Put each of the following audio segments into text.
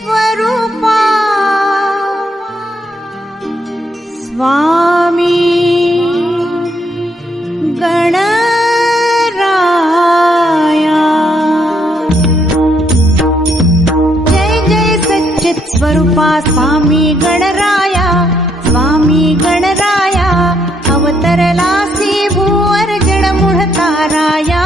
स्वरूपा स्वामी गणराया। जय जय सच्चित स्वरूपा स्वामी गणराया, स्वामी गणराया अवतरलासी भूवर जडमुढ ताराया।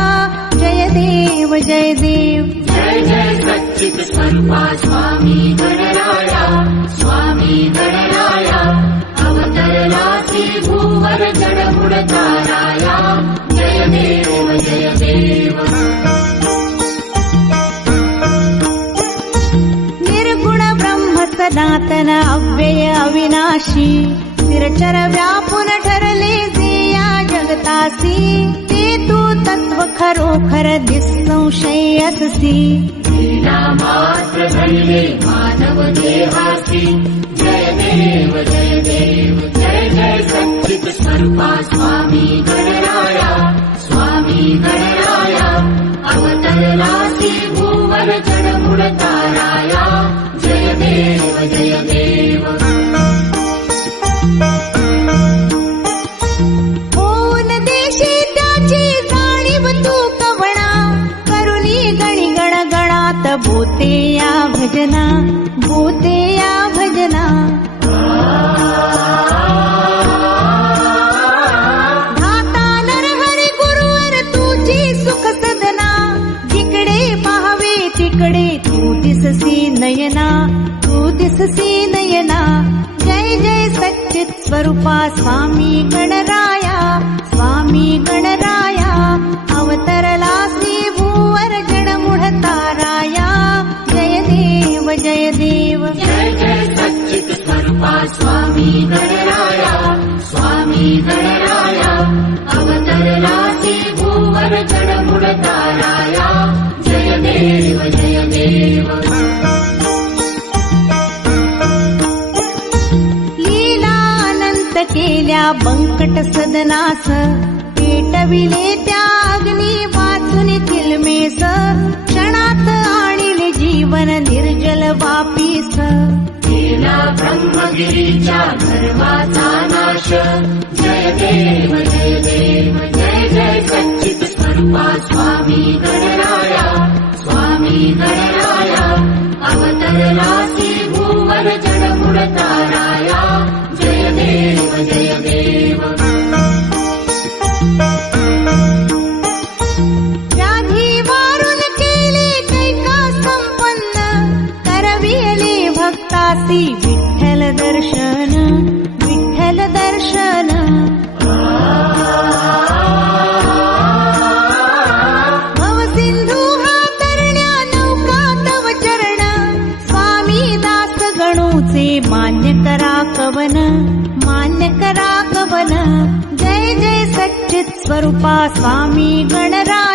जय देव जय देव। जय जय सच्चित स्वरूपा स्वामी गणराया, स्वामी गणराया अवतरलासी भूवर जडमुढ ताराया। जय देव जय देव। निर्गुण ब्रह्म सनातन अव्यय अविनाशी, निरचर व्यापून ठरले जे या जगतासी। ते तू तत्व खरोखर निसंशय अससी। लीला मात्र धरले मानव देहासी। जय देव जय देव। जय जय सच्चित स्वरूपा स्वामी गणराया, स्वामी गणराया अवतरलासी भूवर जडमुढ ताराया। जय देव जय देव। होऊन देशी त्याची जाणीव तू कवणा, करुणी गणी गण गणात बोते या भजना, बोते या भजना। धाता नरहरी गुरुवर तुझी सुख सदना, जिकडे पाहावे तिकडे तू दिससी नयना, तू दिससी नयना। जय जय सच्चित स्वरूपा स्वामी गणराया, स्वामी गणराया अवतरलासी भूवर जडमुढ ताराया। जय देव जय देव। जय जय सच्चित स्वरूपा स्वामी गणराया, स्वामी गणराया अवतरलासी भूवर जडमुढ ताराया। जय देव जय देव। केल्या बंकट सदनास, पेटविले त्या अग्नी वाचून तिलमेस। क्षणात आणिले जीवन निर्जल वापीस। केला ब्रह्मगिरीच्या गर्वाचा नाश। जय देव जय देव। जय जय सच्चित स्वरूपा स्वामी गणराया, स्वामी गणराया अवतरलासी भूवर जडमुढ ताराया। जय देव जय देव। व्याधी वारून केले कैका संपन्न, करविले भक्तासी विठ्ठल दर्शन, विठ्ठल दर्शन। भवसिंधू हा तरण्या नौका तव चरण, स्वामी दास गणूचे मान्य करा कवन, मान्य करा कवन। जय जय सच्चित स्वरूपा स्वामी गणराया,